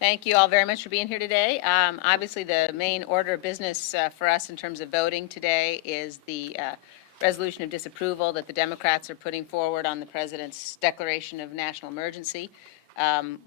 Thank you all very much for being here today. Obviously, the main order of business for us in terms of voting today is the resolution of disapproval that the Democrats are putting forward on the President's declaration of national emergency.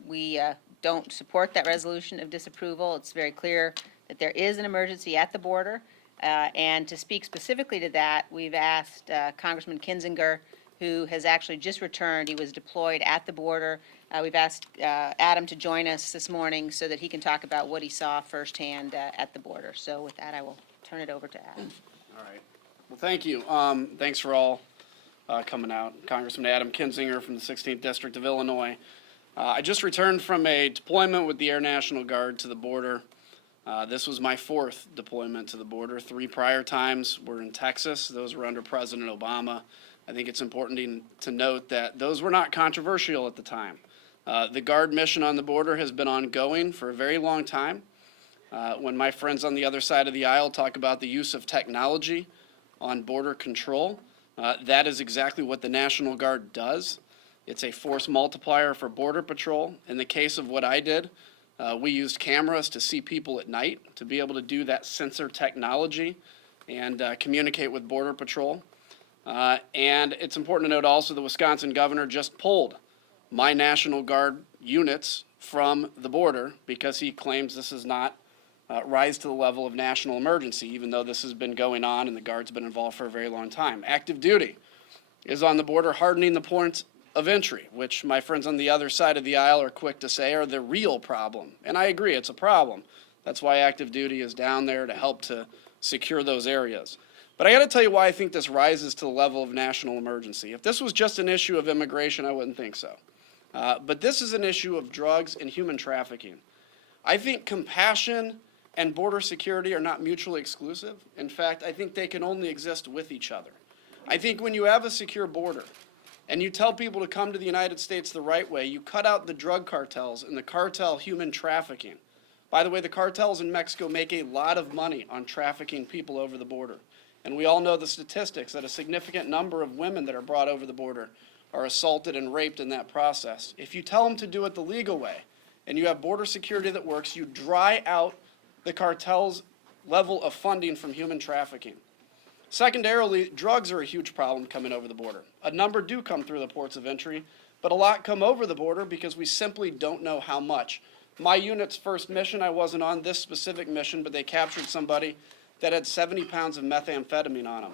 We don't support that resolution of disapproval. It's very clear that there is an emergency at the border. And to speak specifically to that, we've asked Congressman Kinzinger, who has actually just returned. He was deployed at the border. We've asked Adam to join us this morning so that he can talk about what he saw firsthand at the border. So with that, I will turn it over to Adam. All right. Well, thank you. Thanks for all coming out. Congressman Adam Kinzinger from the 16th District of Illinois. I just returned from a deployment with the Air National Guard to the border. This was my 4th deployment to the border. 3 prior times were in Texas. Those were under President Obama. I think it's important to note that those were not controversial at the time. The Guard mission on the border has been ongoing for a very long time. When my friends on the other side of the aisle talk about the use of technology on border control, that is exactly what the National Guard does. It's a force multiplier for Border Patrol. In the case of what I did, we used cameras to see people at night, to be able to do that sensor technology and communicate with Border Patrol. And it's important to note also the Wisconsin governor just pulled my National Guard units from the border because he claims this is not rise to the level of national emergency, even though this has been going on and the Guard's been involved for a very long time. Active duty is on the border hardening the points of entry, which my friends on the other side of the aisle are quick to say are the real problem. And I agree, it's a problem. That's why active duty is down there to help to secure those areas. But I got to tell you why I think this rises to the level of national emergency. If this was just an issue of immigration, I wouldn't think so. But this is an issue of drugs and human trafficking. I think compassion and border security are not mutually exclusive. In fact, I think they can only exist with each other. I think when you have a secure border and you tell people to come to the United States the right way, you cut out the drug cartels and the cartel human trafficking. By the way, the cartels in Mexico make a lot of money on trafficking people over the border. And we all know the statistics that a significant number of women that are brought over the border are assaulted and raped in that process. If you tell them to do it the legal way and you have border security that works, you dry out the cartel's level of funding from human trafficking. Secondarily, drugs are a huge problem coming over the border. A number do come through the ports of entry, but a lot come over the border because we simply don't know how much. My unit's first mission, I wasn't on this specific mission, but they captured somebody that had 70 pounds of methamphetamine on them.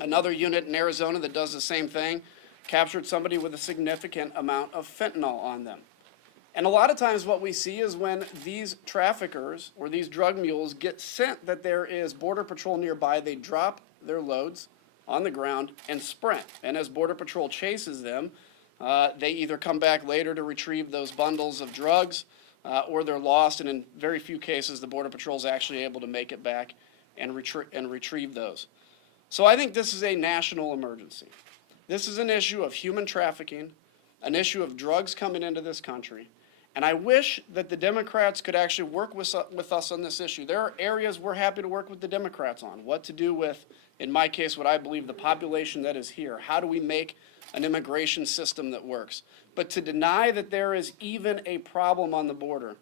Another unit in Arizona that does the same thing captured somebody with a significant amount of fentanyl on them. And a lot of times what we see is when these traffickers or these drug mules get sent that there is Border Patrol nearby, they drop their loads on the ground and sprint. And as Border Patrol chases them, they either come back later to retrieve those bundles of drugs or they're lost. And in very few cases, the Border Patrol is actually able to make it back and retrieve those. So I think this is a national emergency. This is an issue of human trafficking, an issue of drugs coming into this country. And I wish that the Democrats could actually work with us on this issue. There are areas we're happy to work with the Democrats on. What to do with, in my case, what I believe the population that is here. How do we make an immigration system that works? But to deny that there is even a problem on the border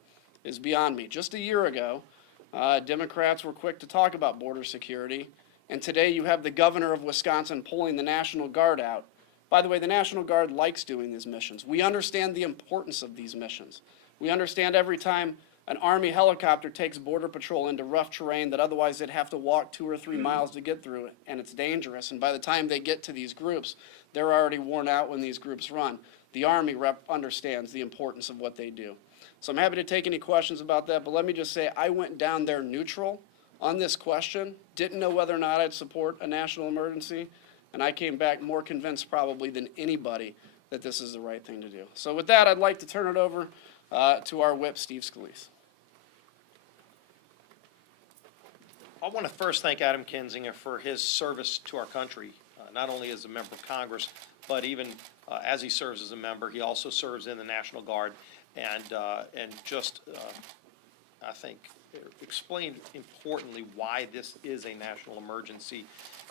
is beyond me. Just a year ago, Democrats were quick to talk about border security. And today you have the governor of Wisconsin pulling the National Guard out. By the way, the National Guard likes doing these missions. We understand the importance of these missions. We understand every time an Army helicopter takes Border Patrol into rough terrain that otherwise they'd have to walk 2 or 3 miles to get through it, and it's dangerous. And by the time they get to these groups, they're already worn out when these groups run. The Army understands the importance of what they do. So I'm happy to take any questions about that, but let me just say I went down there neutral on this question, didn't know whether or not I'd support a national emergency, and I came back more convinced probably than anybody that this is the right thing to do. So with that, I'd like to turn it over to our whip, Steve Scalise. I want to first thank Adam Kinzinger for his service to our country, not only as a member of Congress, but even as he serves as a member, he also serves in the National Guard, and just, I think, explained importantly why this is a national emergency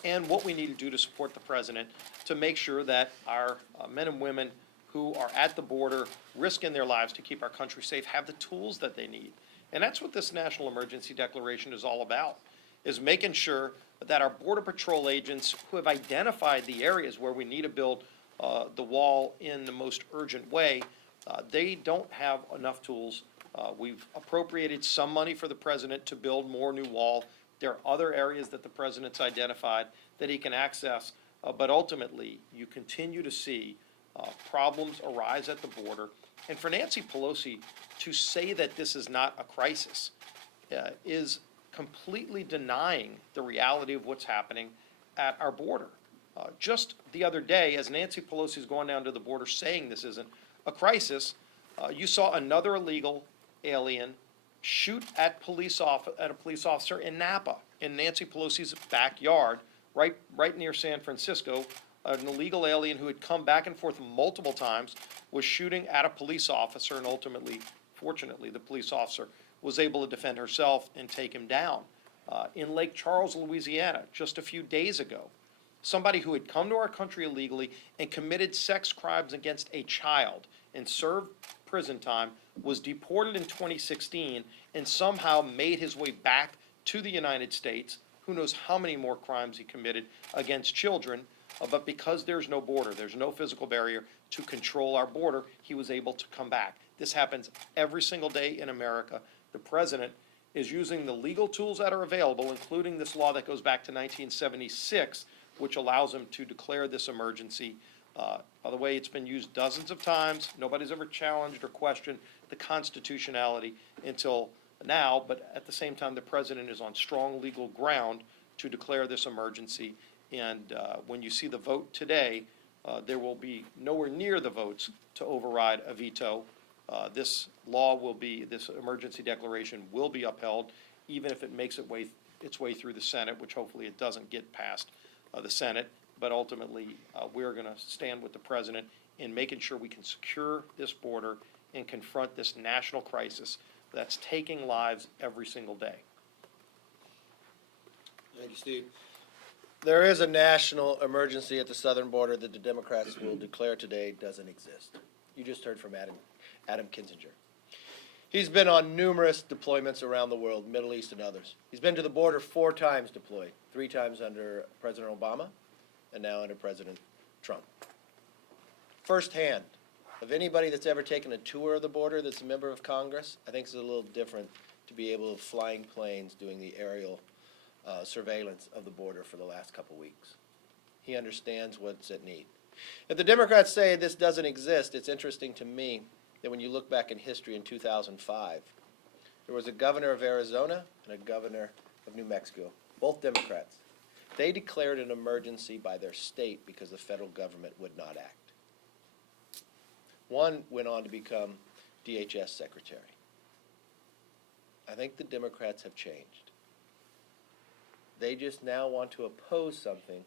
and what we need to do to support the president to make sure that our men and women who are at the border, risking their lives to keep our country safe, have the tools that they need. And that's what this national emergency declaration is all about, is making sure that our Border Patrol agents who have identified the areas where we need to build the wall in the most urgent way, they don't have enough tools. We've appropriated some money for the president to build more new wall. There are other areas that the president's identified that he can access, but ultimately, you continue to see problems arise at the border. And for Nancy Pelosi to say that this is not a crisis is completely denying the reality of what's happening at our border. Just the other day, as Nancy Pelosi is going down to the border saying this isn't a crisis, you saw another illegal alien shoot at a police officer in Napa, in Nancy Pelosi's backyard, right near San Francisco. An illegal alien who had come back and forth multiple times was shooting at a police officer, and ultimately, fortunately, the police officer was able to defend herself and take him down. In Lake Charles, Louisiana, just a few days ago, somebody who had come to our country illegally and committed sex crimes against a child and served prison time was deported in 2016 and somehow made his way back to the United States. Who knows how many more crimes he committed against children, but because there's no border, there's no physical barrier to control our border, he was able to come back. This happens every single day in America. The president is using the legal tools that are available, including this law that goes back to 1976, which allows him to declare this emergency. By the way, it's been used dozens of times. Nobody's ever challenged or questioned the constitutionality until now, but at the same time, the president is on strong legal ground to declare this emergency. And when you see the vote today, there will be nowhere near the votes to override a veto. This emergency declaration will be upheld, even if it makes its way through the Senate, which hopefully it doesn't get past the Senate. But ultimately, we're going to stand with the president in making sure we can secure this border and confront this national crisis that's taking lives every single day. Thank you, Steve. There is a national emergency at the southern border that the Democrats will declare today doesn't exist. You just heard from Adam Kinzinger. He's been on numerous deployments around the world, Middle East and others. He's been to the border 4 times deployed, 3 times under President Obama, and now under President Trump. Firsthand, of anybody that's ever taken a tour of the border that's a member of Congress, I think it's a little different to be able to flying planes doing the aerial surveillance of the border for the last couple weeks. He understands what's at need. If the Democrats say this doesn't exist, it's interesting to me that when you look back in history in 2005, there was a governor of Arizona and a governor of New Mexico, both Democrats. They declared an emergency by their state because the federal government would not act. One went on to become DHS secretary. I think the Democrats have changed. They just now want to oppose something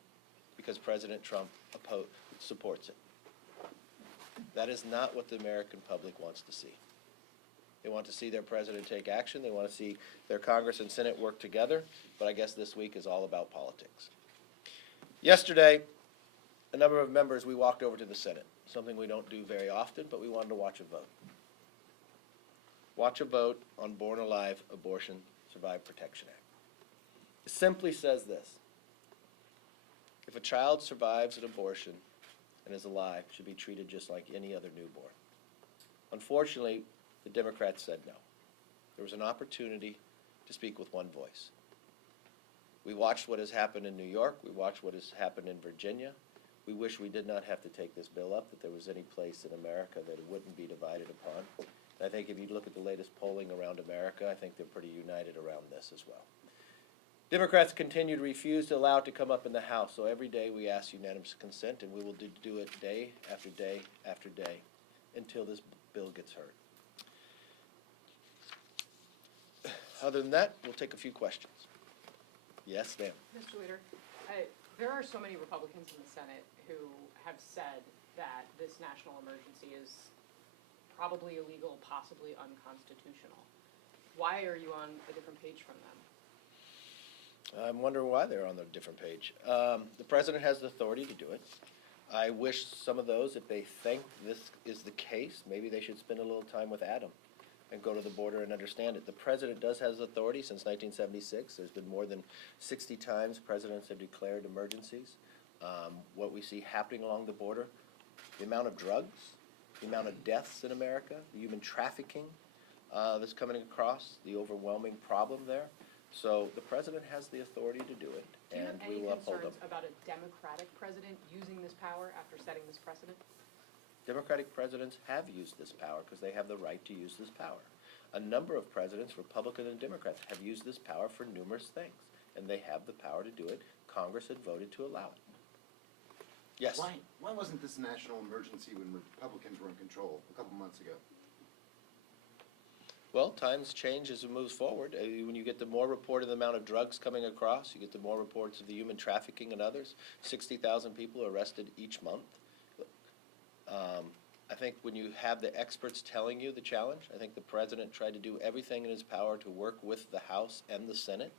because President Trump supports it. That is not what the American public wants to see. They want to see their president take action. They want to see their Congress and Senate work together. But I guess this week is all about politics. Yesterday, a number of members, we walked over to the Senate, something we don't do very often, but we wanted to watch a vote. Watch a vote on Born Alive Abortion Survivor Protection Act. It simply says this: if a child survives an abortion and is alive, it should be treated just like any other newborn. Unfortunately, the Democrats said no. There was an opportunity to speak with one voice. We watched what has happened in New York. We watched what has happened in Virginia. We wish we did not have to take this bill up, that there was any place in America that it wouldn't be divided upon. And I think if you look at the latest polling around America, I think they're pretty united around this as well. Democrats continue to refuse to allow it to come up in the House, so every day we ask unanimous consent, and we will do it day after day after day until this bill gets heard. Other than that, we'll take a few questions. Yes, ma'am. Mr. Leader, there are so many Republicans in the Senate who have said that this national emergency is probably illegal, possibly unconstitutional. Why are you on a different page from them? I'm wondering why they're on a different page. The president has the authority to do it. I wish some of those, if they think this is the case, maybe they should spend a little time with Adam and go to the border and understand it. The president does have authority since 1976. There's been more than 60 times presidents have declared emergencies. What we see happening along the border, the amount of drugs, the amount of deaths in America, the human trafficking that's coming across, the overwhelming problem there. So the president has the authority to do it, Do you and have we any will uphold them. concerns about a Democratic president using this power after setting this precedent? Democratic presidents have used this power because they have the right to use this power. A number of presidents, Republican and Democrats, have used this power for numerous things, and they have the power to do it. Congress had voted to allow it. Yes? Why wasn't this a national emergency when Republicans were in control a couple months ago? Well, times change as it moves forward. When you get the more reported amount of drugs coming across, you get the more reports of the human trafficking and others. 60,000 people arrested each month. I think when you have the experts telling you the challenge, I think the president tried to do everything in his power to work with the House and the Senate.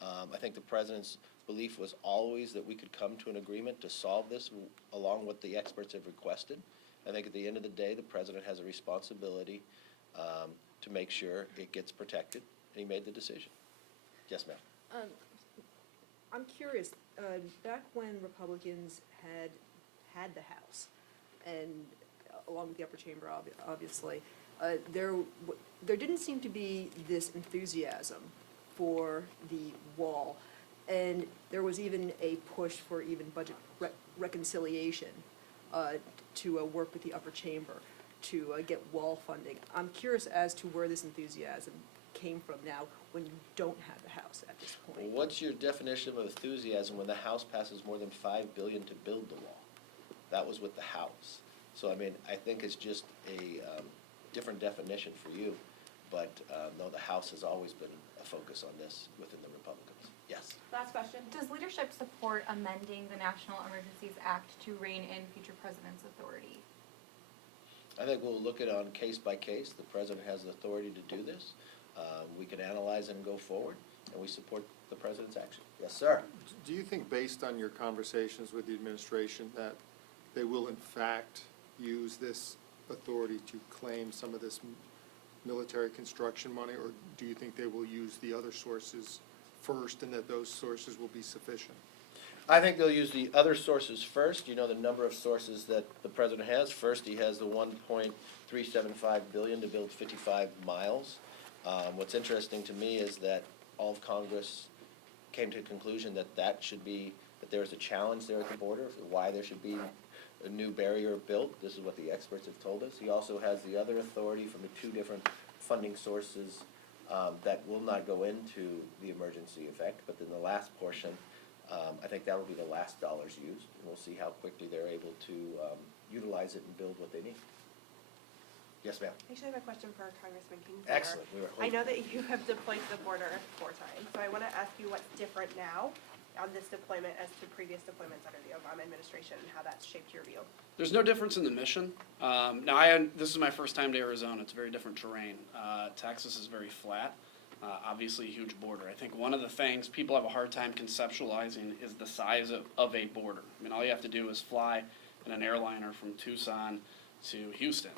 I think the president's belief was always that we could come to an agreement to solve this along what the experts have requested. I think at the end of the day, the president has a responsibility to make sure it gets protected, and he made the decision. Yes, ma'am. I'm curious, back when Republicans had the House, and along with the upper chamber, obviously, there didn't seem to be this enthusiasm for the wall, and there was even a push for even budget reconciliation to work with the upper chamber to get wall funding. I'm curious as to where this enthusiasm came from now when you don't have the House at this Well, point. what's your definition of enthusiasm when the House passes more than $5 billion to build the wall? That was with the House. So, I mean, I think it's just a different definition for you, but no, the House has always been a focus on this within the Republicans. Yes? Last question. Does leadership support amending the National Emergencies Act to rein in future president's authority? I think we'll look at it on case by case. The president has the authority to do this. We can analyze it and go forward, and we support the president's action. Yes, sir. Do you think, based on your conversations with the administration, that they will in fact use this authority to claim some of this military construction money, or do you think they will use the other sources first and that those sources will be sufficient? I think they'll use the other sources first. You know the number of sources that the president has. First, he has the $1.375 billion to build 55 miles. What's interesting to me is that all of Congress came to a conclusion that that there's a challenge there at the border, why there should be a new barrier built. This is what the experts have told us. He also has the other authority from the two different funding sources that will not go into the emergency effect, but then the last portion, I think that will be the last dollars used, and we'll see how quickly they're able to utilize it and build what they need. Yes, ma'am. Actually, I have a question for Congressman Kingsminger. Excellent. We were I know that you have deployed to the border 4 times, so I want to ask you what's different now on this deployment as to previous deployments under the Obama administration and how that's shaped your view. There's no difference in the mission. This is my first time to Arizona. It's very different terrain. Texas is very flat. Obviously a huge border. I think one of the things people have a hard time conceptualizing is the size of a border. I mean, all you have to do is fly in an airliner from Tucson to Houston,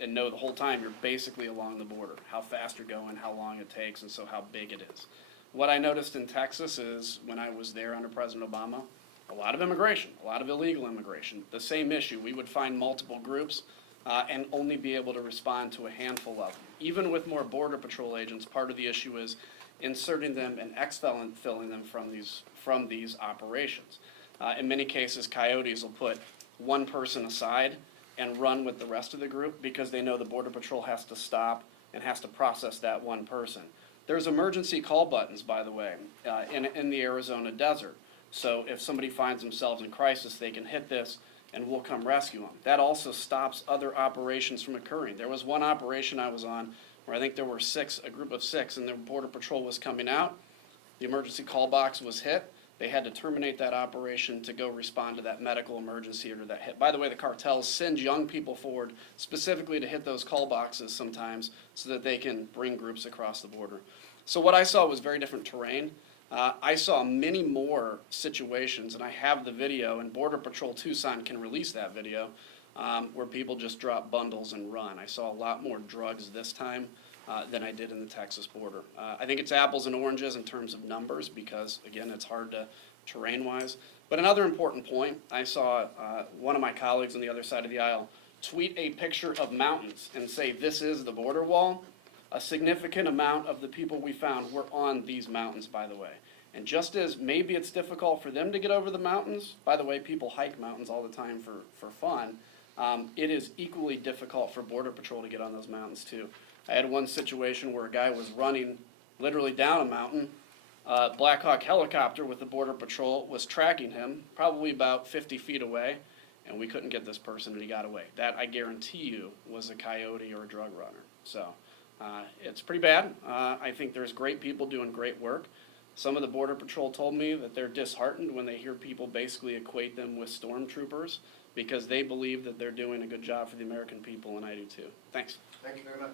and know the whole time you're basically along the border, how fast you're going, how long it takes, and so how big it is. What I noticed in Texas is, when I was there under President Obama, a lot of immigration, a lot of illegal immigration. The same issue. We would find multiple groups and only be able to respond to a handful of them. Even with more Border Patrol agents, part of the issue is inserting them and exfilling them from these operations. In many cases, coyotes will put one person aside and run with the rest of the group because they know the Border Patrol has to stop and has to process that one person. There's emergency call buttons, by the way, in the Arizona desert. So if somebody finds themselves in crisis, they can hit this and we'll come rescue them. That also stops other operations from occurring. There was one operation I was on where I think there were a group of 6, and the Border Patrol was coming out. The emergency call box was hit. They had to terminate that operation to go respond to that medical emergency or to that hit. By the way, the cartels send young people forward specifically to hit those call boxes sometimes so that they can bring groups across the border. So what I saw was very different terrain. I saw many more situations, and I have the video, and Border Patrol Tucson can release that video, where people just drop bundles and run. I saw a lot more drugs this time than I did in the Texas border. I think it's apples and oranges in terms of numbers because, again, it's hard to terrain-wise. But another important point, I saw one of my colleagues on the other side of the aisle tweet a picture of mountains and say, "This is the border wall." A significant amount of the people we found were on these mountains, by the way. And just as maybe it's difficult for them to get over the mountains, by the way, people hike mountains all the time for fun, it is equally difficult for Border Patrol to get on those mountains too. I had one situation where a guy was running literally down a mountain. Black Hawk helicopter with the Border Patrol was tracking him, probably about 50 feet away, and we couldn't get this person and he got away. That, I guarantee you, was a coyote or a drug runner. So it's pretty bad. I think there's great people doing great work. Some of the Border Patrol told me that they're disheartened when they hear people basically equate them with stormtroopers because they believe that they're doing a good job for the American people, and I do too. Thanks. Thank you very much.